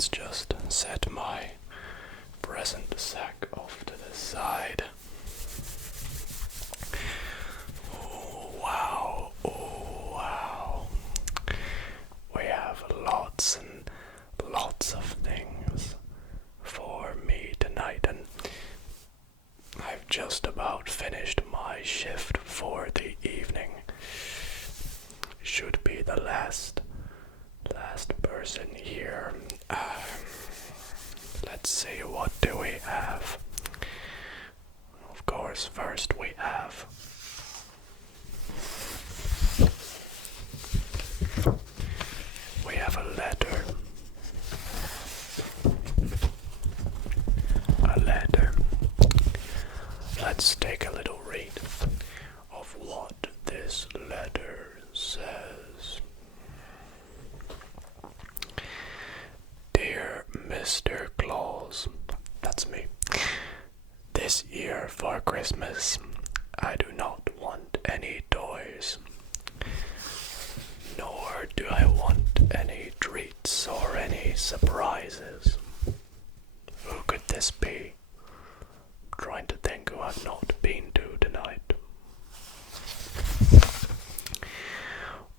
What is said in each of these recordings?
let's just set my present sack off to the side. Oh wow, oh wow. We have lots and lots of things for me tonight, and I've just about finished my shift for the evening. Should be the last person here. Let's see, what do we have? Of course, first we have a letter. A letter. Let's take a little read of what this letter says. Dear Mr. Claus, that's me. This year for Christmas, I do not want any toys, nor do I want any treats or any surprises. Who could this be? I'm trying to think who I've not been to tonight.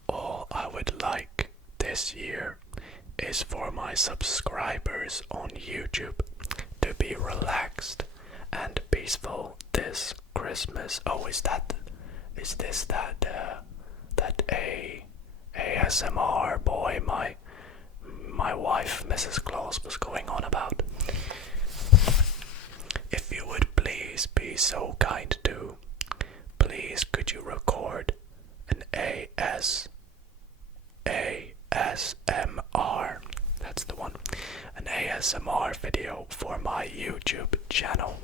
All I would like this year is for my subscribers on YouTube to be relaxed and peaceful this Christmas. Oh, is this that ASMR boy my wife, Mrs. Claus, was going on about? If you would please be so kind to, please could you record an ASMR, that's the one, an ASMR video for my YouTube channel.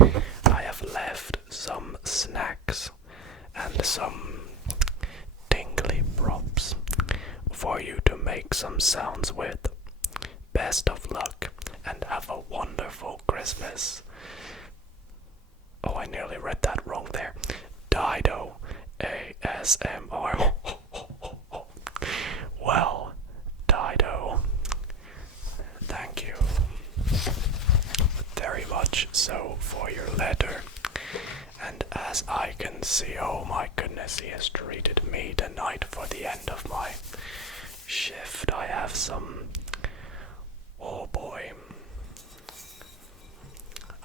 I have left some snacks and some tingly props for you to make some sounds with. Best of luck and have a wonderful Christmas. Oh, I nearly read that wrong there. Dido ASMR. Well, Dido, thank you very much so for your letter. And as I can see, oh my goodness, he has treated me tonight for the end of my shift. I have some, oh boy,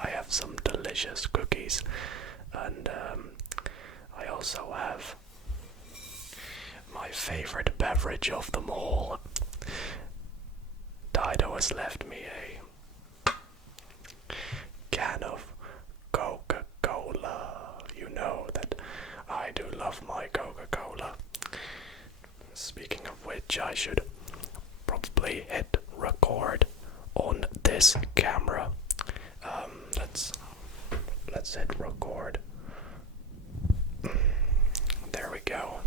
I have some delicious cookies, and I also have my favorite beverage of them all. Dido has left me a can of Coca-Cola. You know that I do love my Coca-Cola. Speaking of which, I should probably hit record on this camera. Let's hit record. There we go.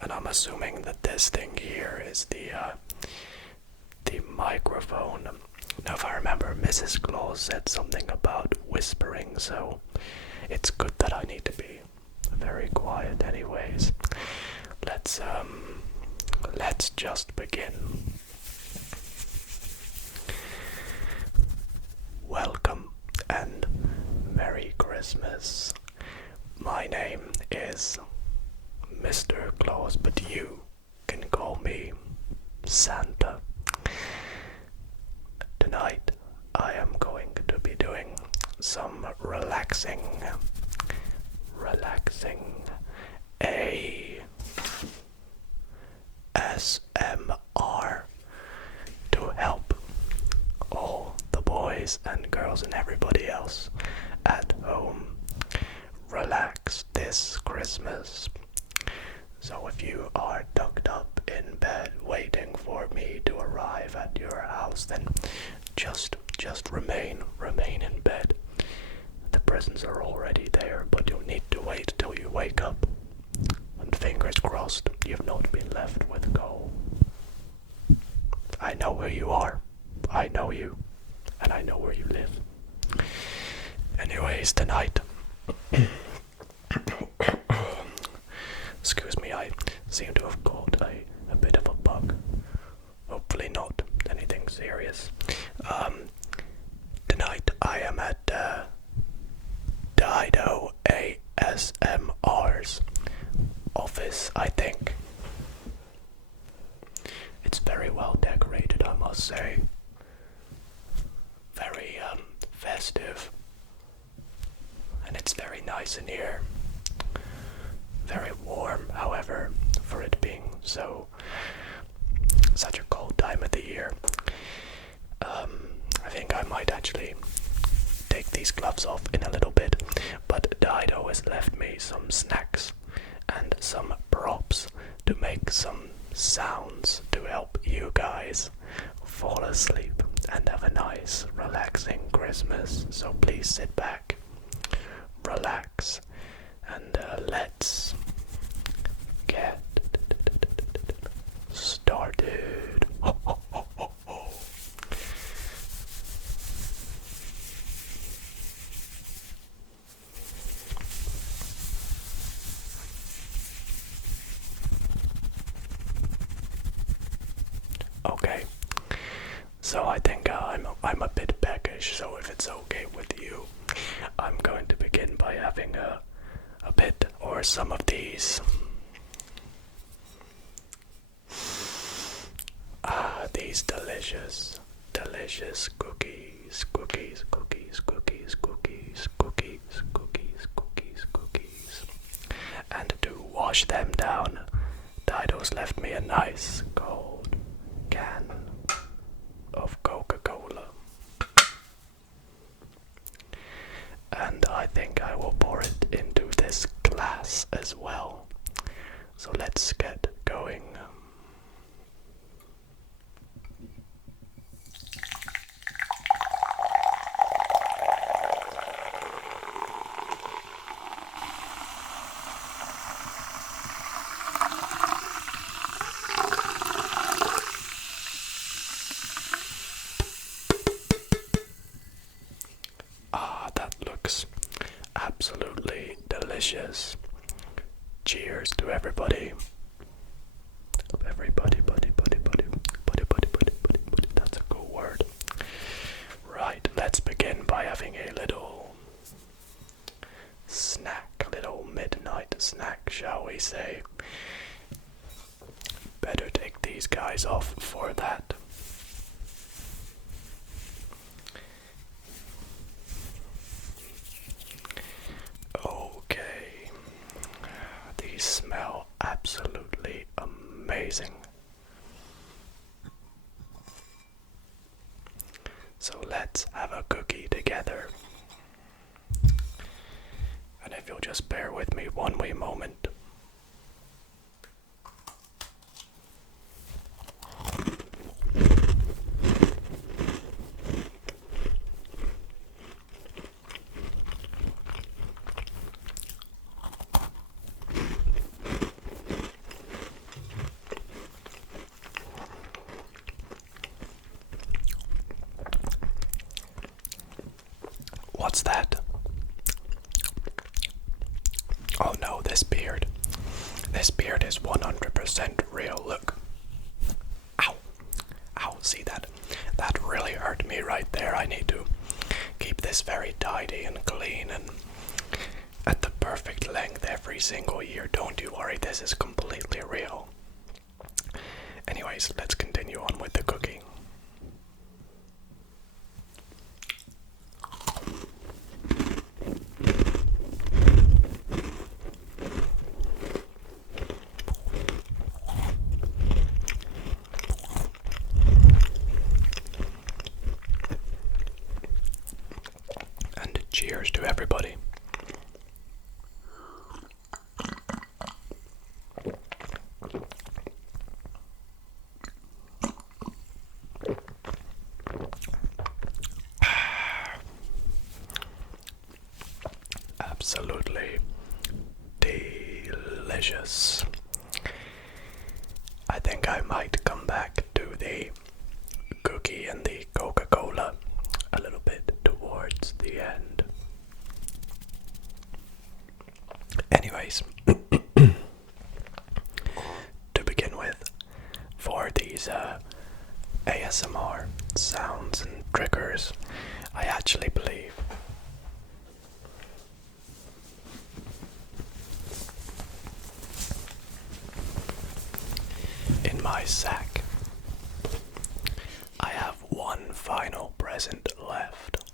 And I'm assuming that this thing here is the microphone. Now, if I remember, Mrs. Claus said something about whispering, so it's good that I need to be very quiet anyways. Let's just begin. Welcome and Merry Christmas. My name is Mr. Claus, but you can call me Santa. Tonight I am going to be doing some relaxing ASMR to help all the boys and girls and everybody else at home relax this Christmas. So if you are tucked up in bed waiting for me to arrive at your house, then just remain in bed. The presents are already there, but you'll need to wait till you wake up. And fingers crossed, you've not been left with cold. I know where you are. I know you. And I know where you live. Anyways, tonight... Excuse me, I seem to have caught a bit of a bug. Oh, serious. Tonight I am at Dido ASMR's office, I think. It's very well decorated, I must say. Very festive. And it's very nice in here. Very warm, however, for it being such a cold time of the year. I think I might actually take these gloves off in a little bit, but Dido has left me some snacks and some props to make some sounds to help you guys fall asleep and have a nice, relaxing Christmas. So please sit back, relax, and let's get started. Ho, ho, ho, ho, ho. Okay, so I think I'm a bit peckish, so if it's okay with you, I'm going to begin by having a bit or some of these delicious cookies, and to wash them down, Dido's left me a nice cold can of Coca-Cola, and I think I will pour it into this glass as well. So let's get going. That looks absolutely delicious. Cheers to everybody. That's a cool word. Right, let's begin by having a little snack, a little midnight snack, shall we say. Better take these guys off for that. Okay, these smell absolutely amazing. So let's have a cookie together. And if you'll just bear with me one wee moment. What's that? Oh no, this beard. This beard is 100% real. Look. Ow. Ow, see that? That really hurt me right there. I need to keep this very tidy and clean and at the perfect length every single year. Don't you worry, this is completely real. Anyways, let's continue on with the cooking. Cheers to everybody. Absolutely delicious. I think I might come back to the cookie and the Coca-Cola a little bit towards the end. Anyways, to begin with, for these ASMR sounds and triggers, I actually believe. In my sack, I have one final present left.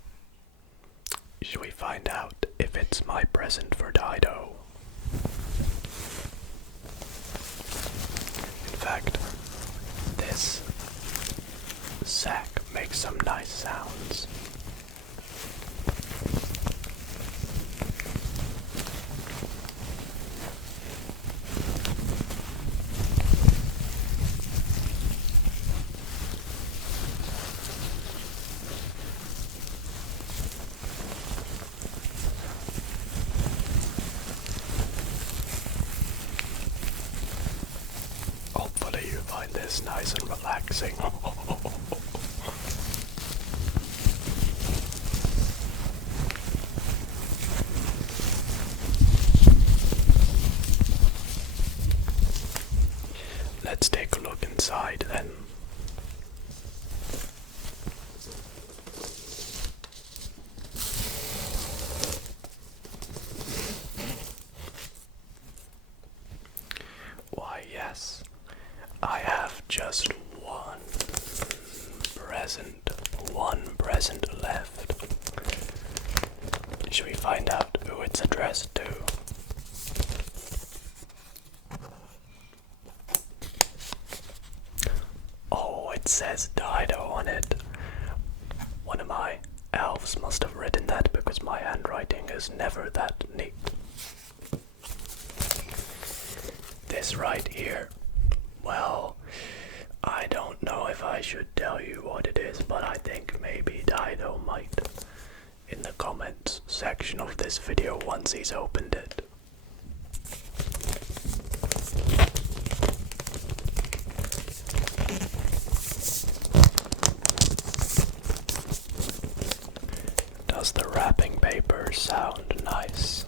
Should we find out if it's my present for Dido? In fact, this sack makes some nice sounds. Hopefully you find this nice and relaxing. Let's take a look inside then. Why, yes, I have just one present left. Should we find out who it's addressed to? Oh, it says Dido on it. One of my elves must have written that because my handwriting is never that neat. This right here, well, I don't know if I should tell you what it is, but I think maybe Dido might in the comments section of this video once he's opened it. Does the wrapping paper sound nice?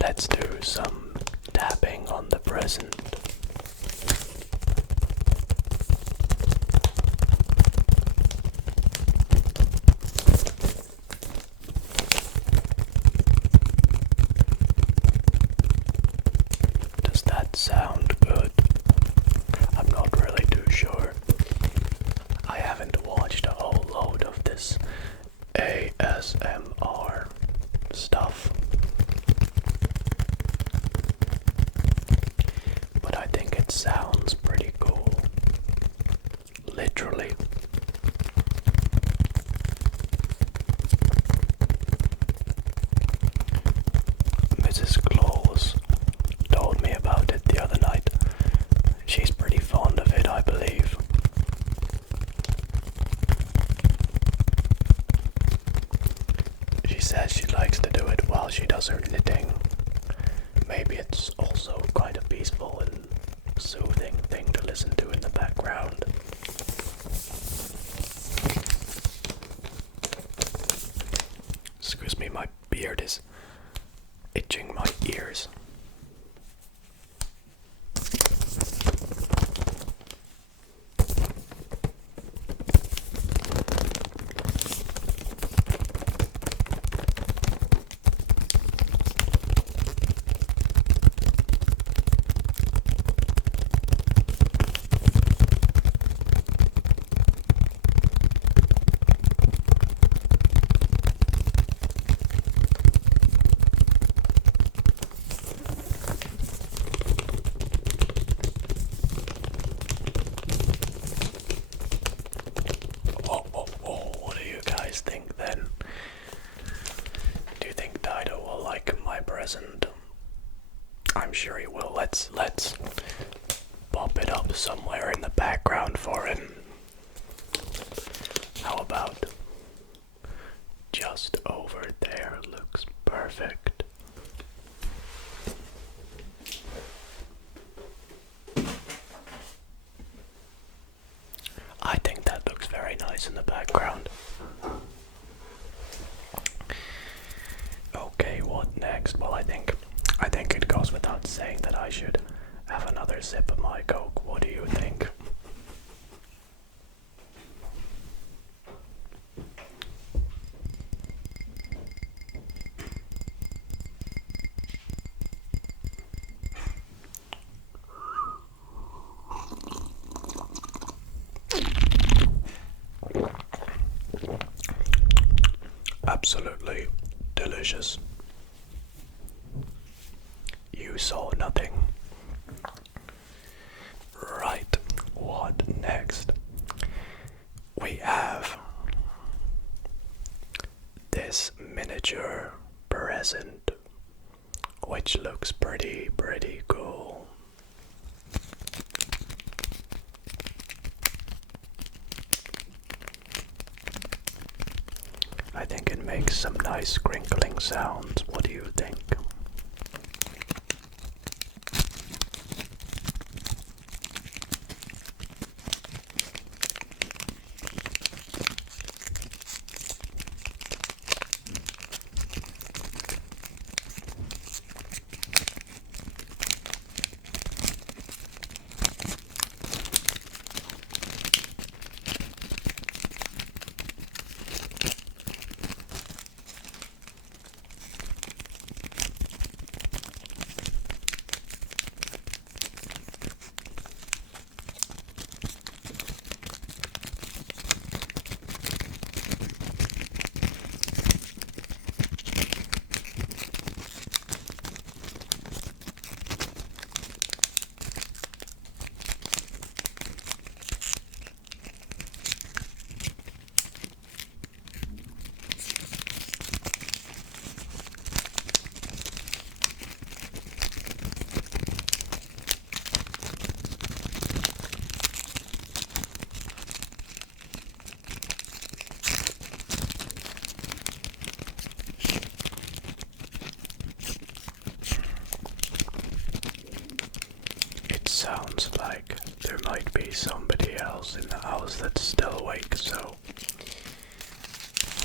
Let's do some tapping on the present. Does that sound good? I'm not really too sure. I haven't watched a whole load of this ASMR stuff. But I think it sounds pretty cool. Literally. Mrs. Claus told me about it the other night. She's pretty fond of it, I believe. She says she likes to do it while she does her knitting. Maybe it's also quite a peaceful and soothing thing to listen to in the background. Excuse me, my beard is itching my ears. Think then, do you think Dido will like my present? I'm sure he will. Let's pop it up somewhere in the background for him. How about just over there? Looks perfect. I think that looks very nice in the background. Okay, what next? Well, I think it goes without saying that I should have another sip of my Coke. What do you think? Absolutely delicious. You saw nothing. Right, what next? We have this miniature present, which looks pretty cool. I think it makes some nice crinkling sounds. What do you think? Sounds like there might be somebody else in the house that's still awake, so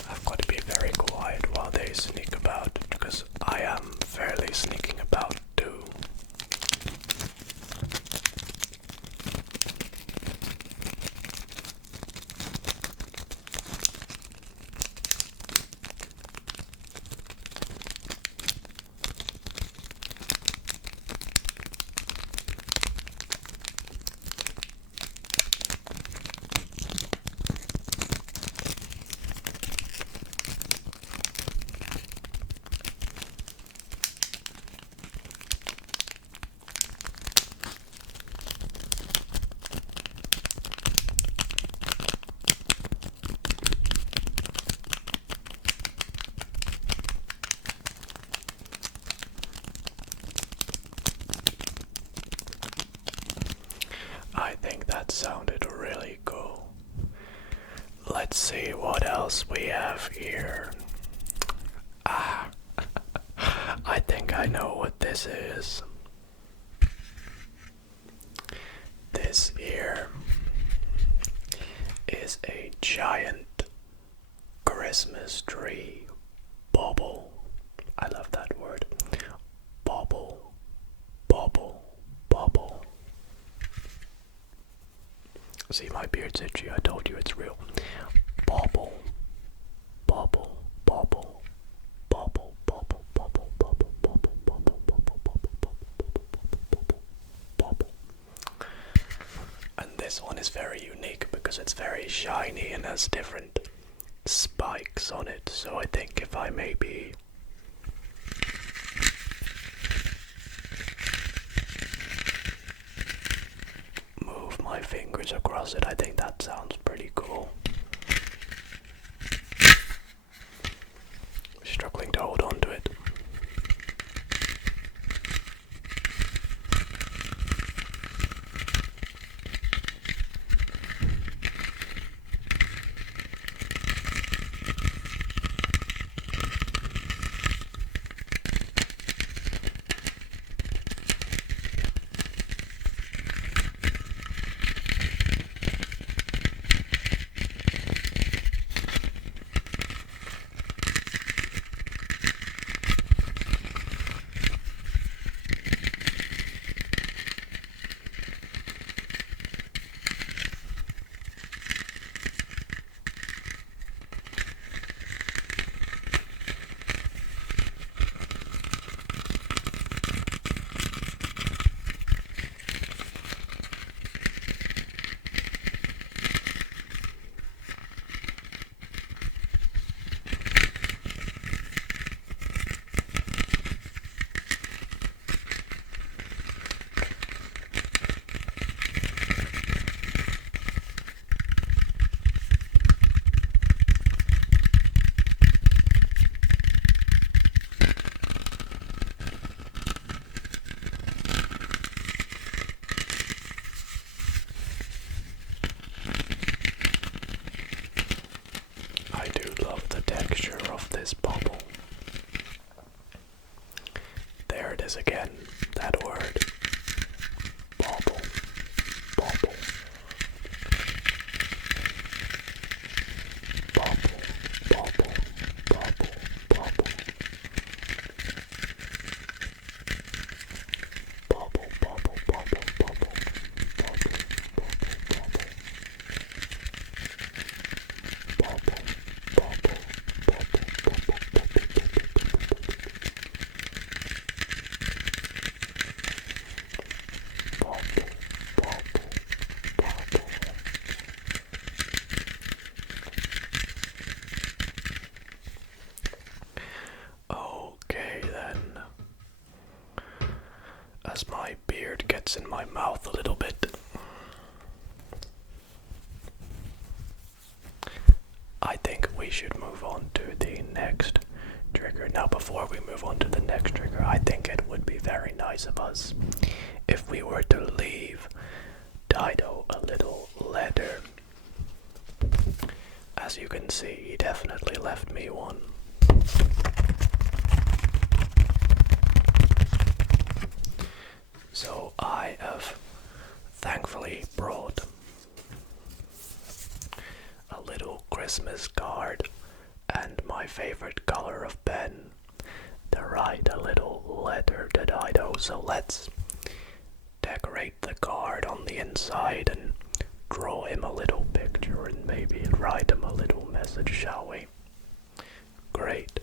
I've got to be very quiet while they sneak about, because I am fairly sneaking about too. I think that sounded really cool. Let's see what else we have here. I think I know what this is. This here is a giant Christmas tree bauble. I love that word. Bauble, bauble, bauble. See, my beard's itchy. I told you it's real. Bauble, bauble, bauble, bauble, bauble, bauble, bauble, bauble, bauble, bauble, bauble, bauble. And this one is very unique because it's very shiny and has different spikes on it. So I think if I maybe move my fingers across it, I think that sounds pretty cool. Struggling to hold on to it. that word. Bauble. Bauble. Bauble. Bauble. Bauble. Bauble. Bauble. Bauble. Bauble. Bauble. Okay then, as my beard gets in my mouth a little bit, I think we should move on to the next trigger. Now before we move on to the next trigger, I think it would be very nice of us if we were to leave Dido a little letter. As you can see, he definitely left me one. So I have thankfully brought a little Christmas card and my favorite color of pen to write a little letter to Dido. So let's decorate the card on the inside and draw him a little picture and maybe write him a little message, shall we? Great.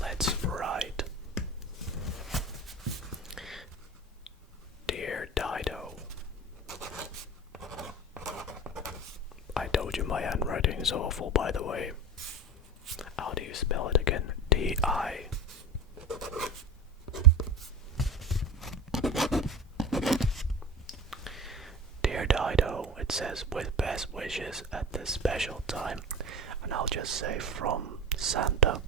Let's write, Dear Dido. I told you my handwriting is awful, by the way. How do you spell it again? D-I. Dear Dido, it says with best wishes at this special time. And I'll just say from Santa.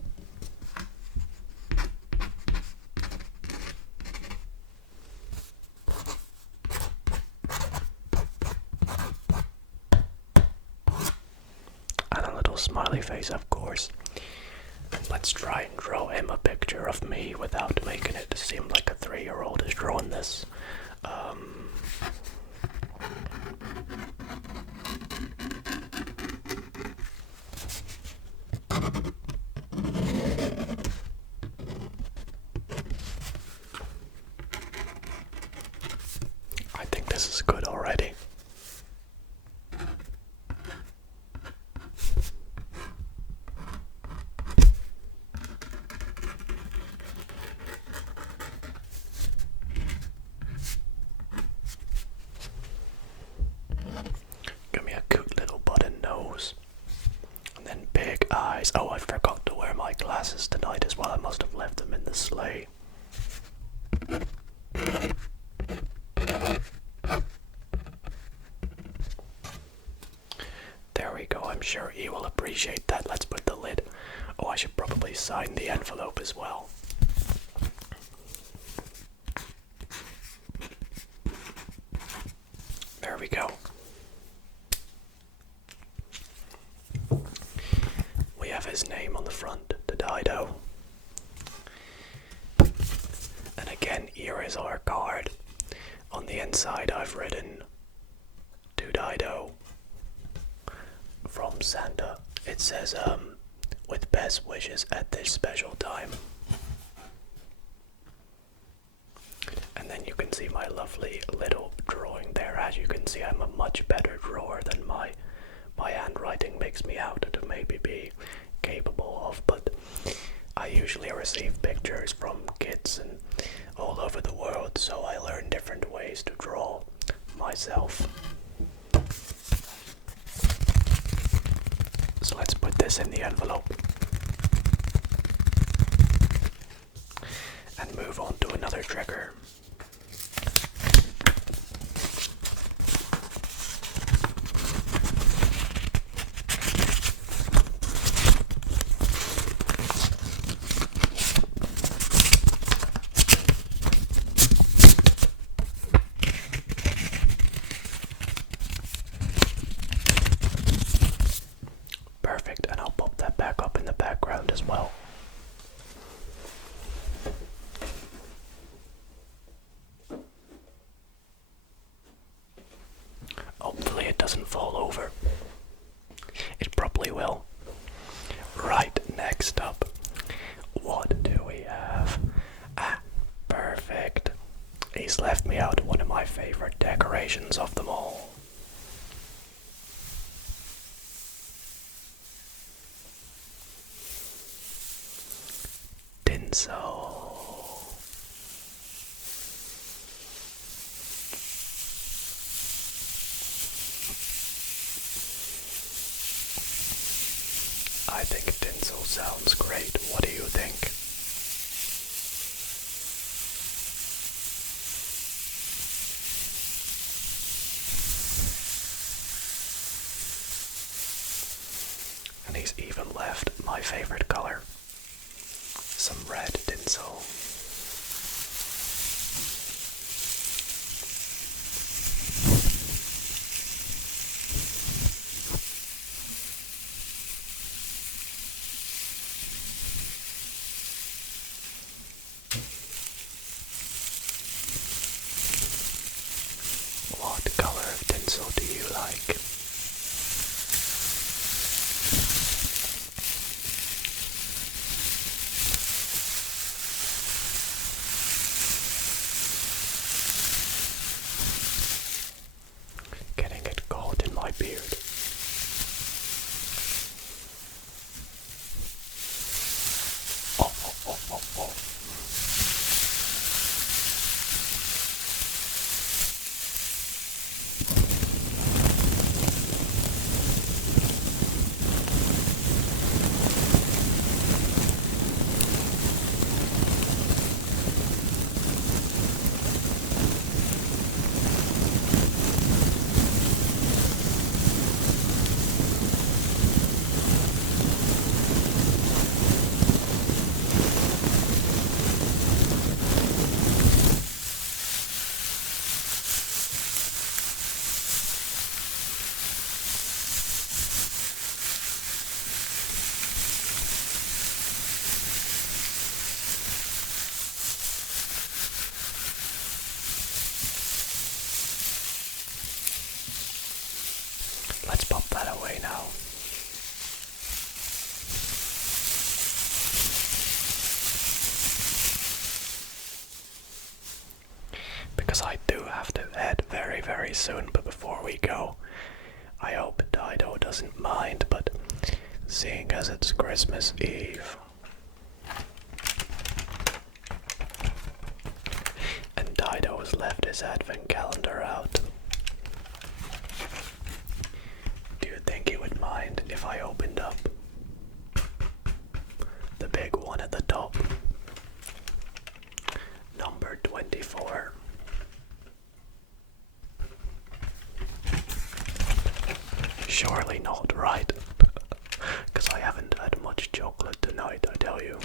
And a little smiley face, of course. Let's try and draw him a picture of me without making it seem like a 3-year-old is drawing this. I think this is good already. Give me a cute little button nose. And then big eyes. Oh, I forgot to wear my glasses tonight as well. I must have left them in the sleigh. There we go. I'm sure he will appreciate that. Let's put the lid. Oh, I should probably sign the envelope as well. There we go. We have his name on the front, to Dido. And again, here is our card. On the inside I've written, to Dido, from Santa. It says, with best wishes at this special time. And then you can see my lovely little drawing there. As you can see, I'm a much better drawer than my handwriting makes me out to maybe be capable of, but I usually receive pictures from kids and all over the world, so I learn different ways to draw myself. So let's put this in the envelope and move on to another trigger. sound as well. Hopefully it doesn't fall over. It probably will. Right, next up, what do we have? Ah, perfect. He's left me out one of my favorite decorations of them all. Tinsel. I think tinsel sounds great. What do you think? And he's even left my favorite color. Some red tinsel. What color of tinsel do you like? Getting it caught in my beard. Oh, oh, oh, oh, oh. Let's pop that away now. Because I do have to head very, very soon, but before we go, I hope Dido doesn't mind, but seeing as it's Christmas Eve, and Dido has left his advent calendar out, do you think he would mind if I opened up the big one at the top? Number 24. Surely not, right? Because I haven't had much chocolate tonight, I tell you.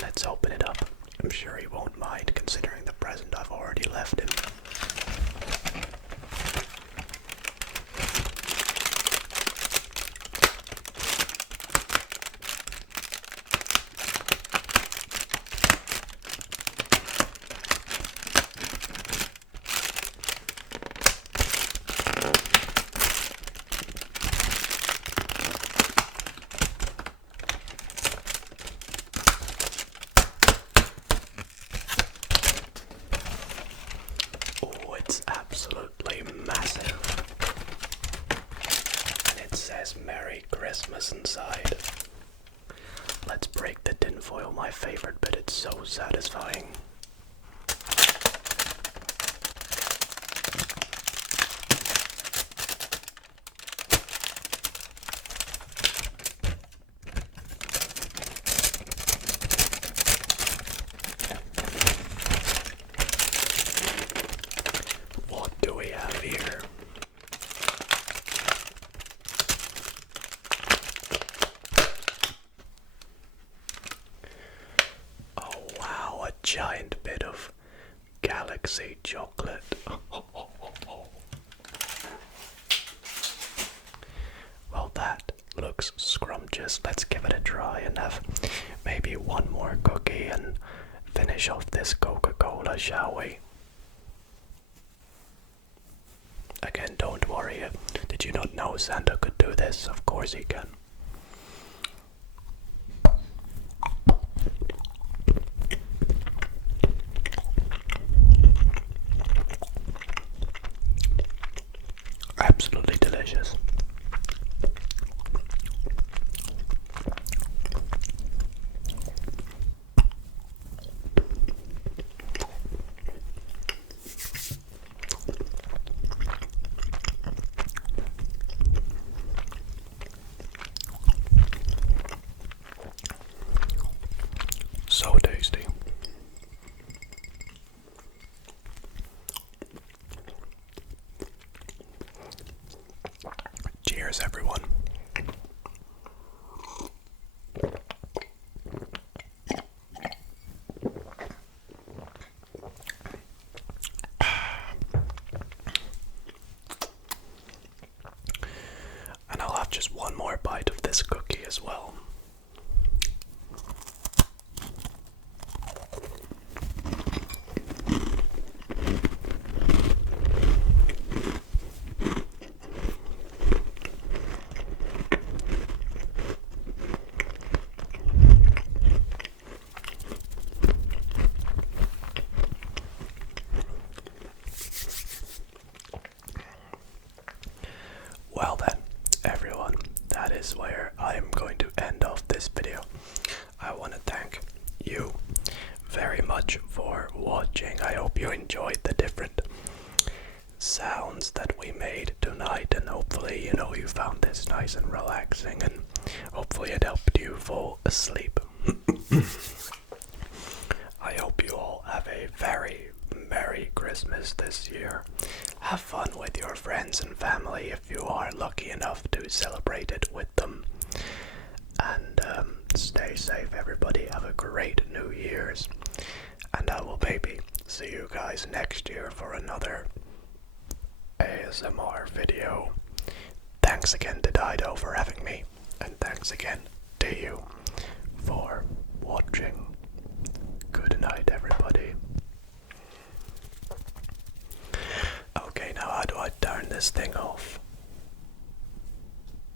Let's open it up. I'm sure he won't mind considering the present I've already left him. Absolutely massive. And it says Merry Christmas inside. Let's break the tinfoil, my favorite bit, it's so satisfying. What do we have here? Oh wow, a giant bit of galaxy chocolate. Well, that looks scrumptious. Let's give it a try and have maybe one more cookie and finish off this Coca-Cola, shall we? Again, don't worry. Did you not know Santa could do this? Of course he can. Absolutely delicious. So tasty. Cheers, everyone. And I'll have just one more bite of this cookie as well. Well then, everyone, that is where I am going to end off this video. I want to thank you very much for watching. I hope you enjoyed the different sounds that we made tonight, and hopefully, you found this nice and relaxing, and hopefully it helped you fall asleep. I hope you all have a very Merry Christmas this year. Have fun with your friends and family if you are lucky enough to celebrate it with them. And stay safe, everybody. Have a great New Year's. And I will maybe see you guys next year for another ASMR video. Thanks again to Dido for having me. And thanks again to you for watching. Good night, everybody. Okay, now how do I turn this thing off?